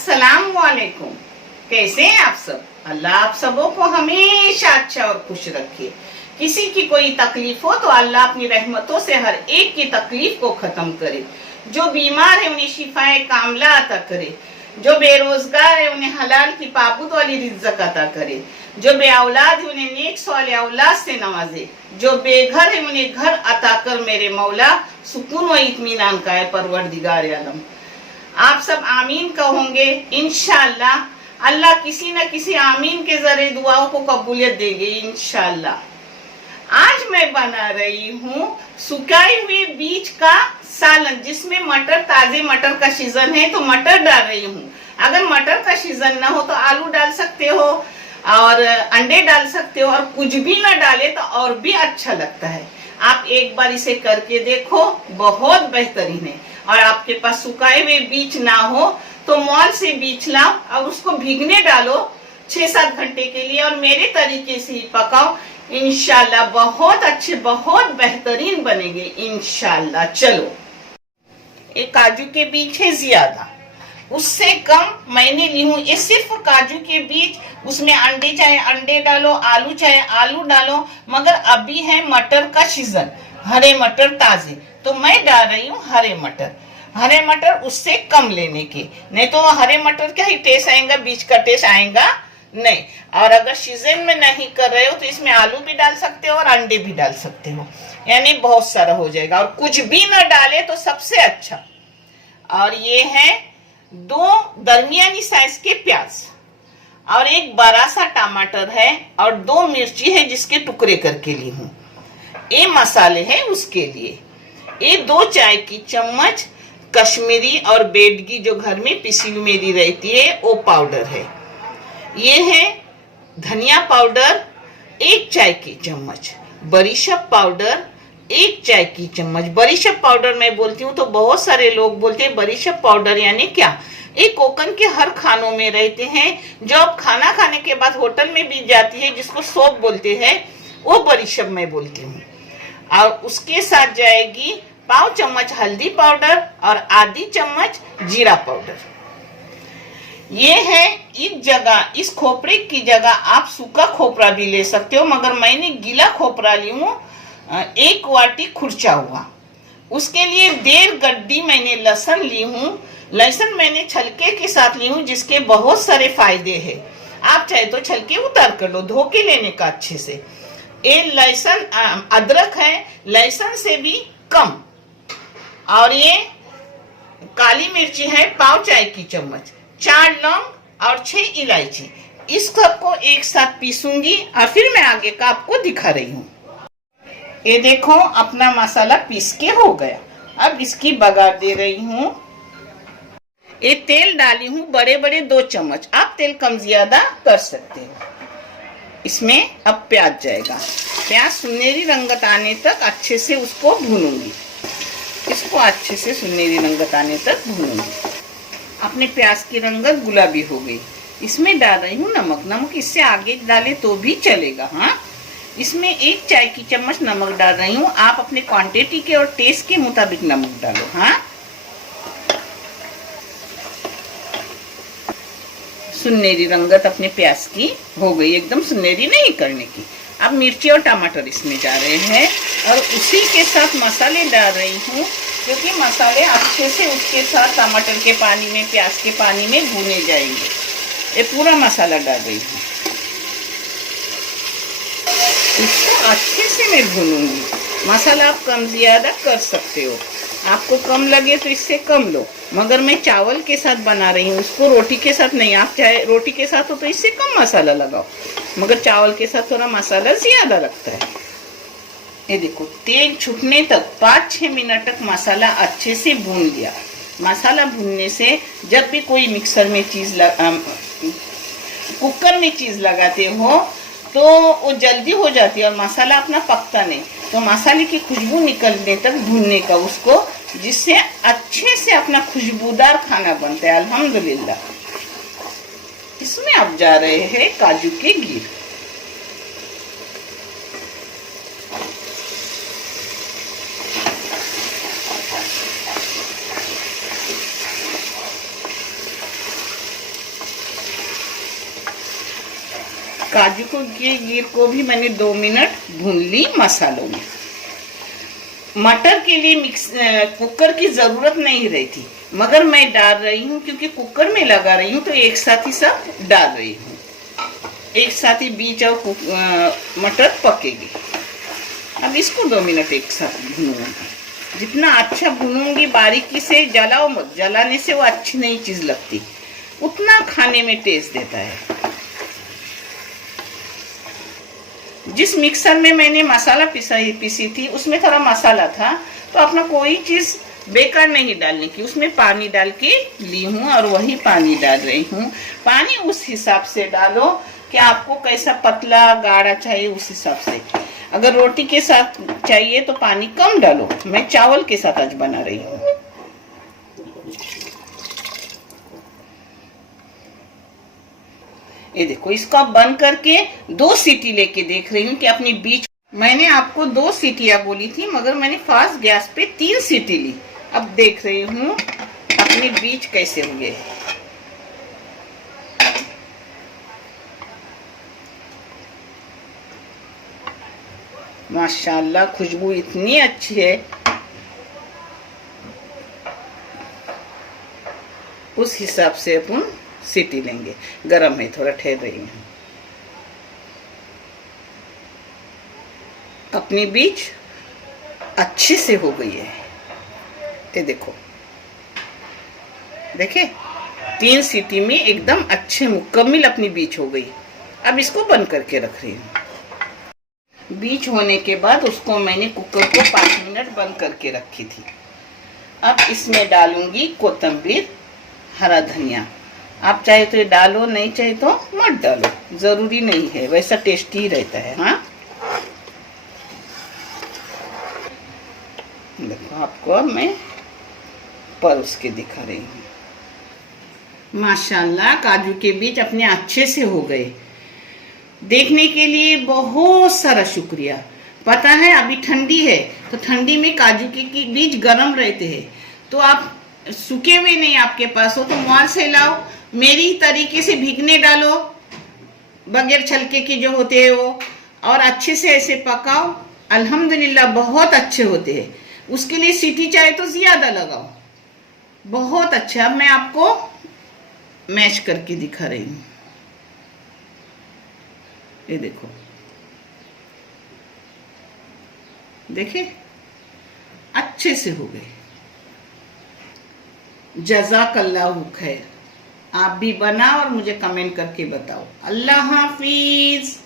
अस्सलाम वालेकुम। कैसे हैं आप सब? अल्लाह आप सबों को हमेशा अच्छा और खुश रखे। किसी की कोई तकलीफ हो तो अल्लाह अपनी रहमतों से हर एक की तकलीफ को खत्म करे। जो बीमार है उन्हें शिफाए कामला अता करे। जो बेरोजगार है उन्हें हलाल की पाबूद वाली रिज़्क़ अता करे। जो बे औलाद है उन्हें नेक साले औलाद से नवाजे। जो बेघर है उन्हें घर अता कर मेरे मौला। सुकून व इत्मीनान का है परवरदिगार आलम। आप सब आमीन कहोगे इंशाअल्लाह। अल्लाह किसी न किसी आमीन के जरिए दुआओं को कबूलियत देंगे इंशाअल्लाह। आज मैं बना रही हूँ सुखाई हुई बीज का सालन, जिसमें मटर, ताजे मटर का सीजन है तो मटर डाल रही हूँ। अगर मटर का सीजन ना हो तो आलू डाल सकते हो और अंडे डाल सकते हो, और कुछ भी ना डाले तो और भी अच्छा लगता है। आप एक बार इसे करके देखो, बहुत बेहतरीन है। और आपके पास सुखाए हुए बीज ना हो तो मॉल से बीज लाओ और उसको भीगने डालो 6-7 घंटे के लिए, और मेरे तरीके से ही पकाओ। इंशाल्लाह बहुत अच्छे, बहुत बेहतरीन बनेंगे इंशाल्लाह। चलो, एक काजू के बीज है ज्यादा, उससे कम मैंने ली हूँ। ये सिर्फ काजू के बीज, उसमें अंडे चाहे अंडे डालो, आलू चाहे आलू डालो, मगर अभी है मटर का सीजन, हरे मटर ताजे, तो मैं डाल रही हूँ हरे मटर। हरे मटर उससे कम लेने की, नहीं तो हरे मटर का ही टेस्ट आएगा, बीज का टेस्ट आएगा नहीं। और अगर सीजन में नहीं कर रहे हो तो इसमें आलू भी डाल सकते हो और अंडे भी डाल सकते हो, यानी बहुत सारा हो जाएगा। और कुछ भी ना डाले तो सबसे अच्छा। और ये है 2 दरमियानी साइज के प्याज, और एक बड़ा सा टमाटर है, और 2 मिर्ची है जिसके टुकड़े करके ली हूँ। ये मसाले हैं उसके लिए। ये 2 चाय की चम्मच कश्मीरी और बेडगी जो घर में पिसी हुई मेरी रहती है वो पाउडर है। ये है धनिया पाउडर 1 चाय की चम्मच, बरिशप पाउडर 1 चाय की चम्मच। बरिशप पाउडर मैं बोलती हूँ तो बहुत सारे लोग बोलते हैं बरिशप पाउडर यानी क्या। ये कोकन के हर खानों में रहते हैं, जो आप खाना खाने के बाद होटल में भी जाती है, जिसको सोप बोलते हैं, वो बरिशप मैं बोलती हूँ। और उसके साथ जाएगी पाव चम्मच हल्दी पाउडर और आधी चम्मच जीरा पाउडर। ये है इस खोपरे की जगह आप सूखा खोपरा भी ले सकते हो, मगर मैंने गीला खोपरा ली हूँ 1 वाटी खुरचा हुआ। उसके लिए 1.5 गड्डी मैंने लहसुन ली हूँ। लहसुन मैंने छलके के साथ ली हूँ, जिसके बहुत सारे फायदे हैं। आप चाहे तो छलके उतार कर लो, धो के लेने का अच्छे से। ये लहसुन अदरक है लहसुन से भी कम। और ये काली मिर्ची है पाव चाय की चम्मच, 4 लौंग और 6 इलायची। इस सबको एक साथ पीसूंगी और फिर मैं आगे का आपको दिखा रही हूँ। ये देखो अपना मसाला पीस के हो गया। अब इसकी बघार दे रही हूँ। ये तेल डाली हूँ बड़े बड़े 2 चम्मच, आप तेल कम ज्यादा कर सकते हो। इसमें अब प्याज जाएगा। प्याज सुनहरी रंगत आने तक अच्छे से उसको भूनूंगी। इसको अच्छे से सुनहरी रंगत आने तक भूनूंगी। अपने प्याज की रंगत गुलाबी हो गई। इसमें डाल रही हूँ नमक। नमक इससे आगे डाले तो भी चलेगा। हाँ, इसमें 1 चाय की चम्मच नमक डाल रही हूँ। आप अपने क्वांटिटी के और टेस्ट के मुताबिक नमक डालो। हाँ, सुनहरी रंगत अपने प्याज की हो गई, एकदम सुनहरी नहीं करने की। अब मिर्ची और टमाटर इसमें जा रहे हैं, और उसी के साथ मसाले डाल रही हूँ, क्योंकि मसाले अच्छे से उसके साथ टमाटर के पानी में, प्याज के पानी में भुने जाएंगे। ये पूरा मसाला डाल रही हूँ। इसको अच्छे से मैं भूनूंगी। मसाला आप कम ज्यादा कर सकते हो, आपको कम लगे तो इससे कम लो, मगर मैं चावल के साथ बना रही हूँ, उसको रोटी के साथ नहीं। आप चाहे रोटी के साथ हो तो इससे कम मसाला लगाओ, मगर चावल के साथ थोड़ा मसाला ज्यादा लगता है। ये देखो तेल छूटने तक 5-6 मिनट तक मसाला अच्छे से भून लिया। मसाला भूनने से जब भी कोई मिक्सर में कुकर में चीज लगाते हो तो वो जल्दी हो जाती है और मसाला अपना पकता नहीं। तो मसाले की खुशबू निकलने तक भूनने का उसको, जिससे अच्छे से अपना खुशबूदार खाना बनता है अल्हम्दुलिल्लाह। इसमें अब जा रहे हैं काजू के गिर। काजू को गिर को भी मैंने 2 मिनट भून ली मसालों में। मटर के लिए कुकर की जरूरत नहीं रही थी, मगर मैं डाल रही हूँ क्योंकि कुकर में लगा रही हूँ तो एक साथ ही सब डाल रही हूँ, एक साथ ही बीज और मटर पकेगी। अब इसको 2 मिनट एक साथ भूनूंगी। जितना अच्छा भूनूंगी बारीकी से, जलाओ मत, जलाने से वो अच्छी नहीं चीज लगती, उतना खाने में टेस्ट देता है। जिस मिक्सर में मैंने मसाला पीसी थी उसमें थोड़ा मसाला था, तो अपना कोई चीज बेकार नहीं डालने की, उसमें पानी डाल के ली हूँ और वही पानी डाल रही हूँ। पानी उस हिसाब से डालो कि आपको कैसा पतला गाढ़ा चाहिए, उस हिसाब से। अगर रोटी के साथ चाहिए तो पानी कम डालो। मैं चावल के साथ आज बना रही हूँ। ये देखो, इसको बंद करके 2 सीटी लेके देख रही हूँ कि अपनी बीच, मैंने आपको 2 सीटियां बोली थी मगर मैंने फास्ट गैस पे 3 सीटी ली। अब देख रही हूँ अपने बीज कैसे हुए। माशाल्लाह खुशबू इतनी अच्छी है, उस हिसाब से अपन सीटी लेंगे। गरम है, थोड़ा ठहर रही हूँ। अपनी बीज अच्छे से हो गई है, ये देखो, देखे 3 सीटी में एकदम अच्छे मुकम्मल अपनी बीज हो गई। अब इसको बंद करके रख रही हूँ। बीज होने के बाद उसको मैंने कुकर को 5 मिनट बंद करके रखी थी। अब इसमें डालूंगी कोतंबीर, हरा धनिया। आप चाहे तो डालो, नहीं चाहे तो मत डालो, जरूरी नहीं है, वैसा टेस्टी रहता है। हाँ, देखो आपको अब मैं परोस के दिखा रही हूँ। माशाल्लाह काजू के बीज अपने अच्छे से हो गए। देखने के लिए बहुत सारा शुक्रिया। पता है अभी ठंडी है तो ठंडी में काजू के बीज गर्म रहते हैं, तो आप सूखे हुए नहीं आपके पास हो तो मार से लाओ, मेरी तरीके से भीगने डालो, बगैर छलके के जो होते हैं वो, और अच्छे से ऐसे पकाओ। अल्हम्दुलिल्लाह बहुत अच्छे होते हैं। उसके लिए सीटी चाहे तो ज्यादा लगाओ, बहुत अच्छा। अब मैं आपको मैश करके दिखा रही हूँ। ये देखो, देखे अच्छे से हो गए। जज़ाकल्लाहु खैर। आप भी बनाओ और मुझे कमेंट करके बताओ। अल्लाह हाफिज।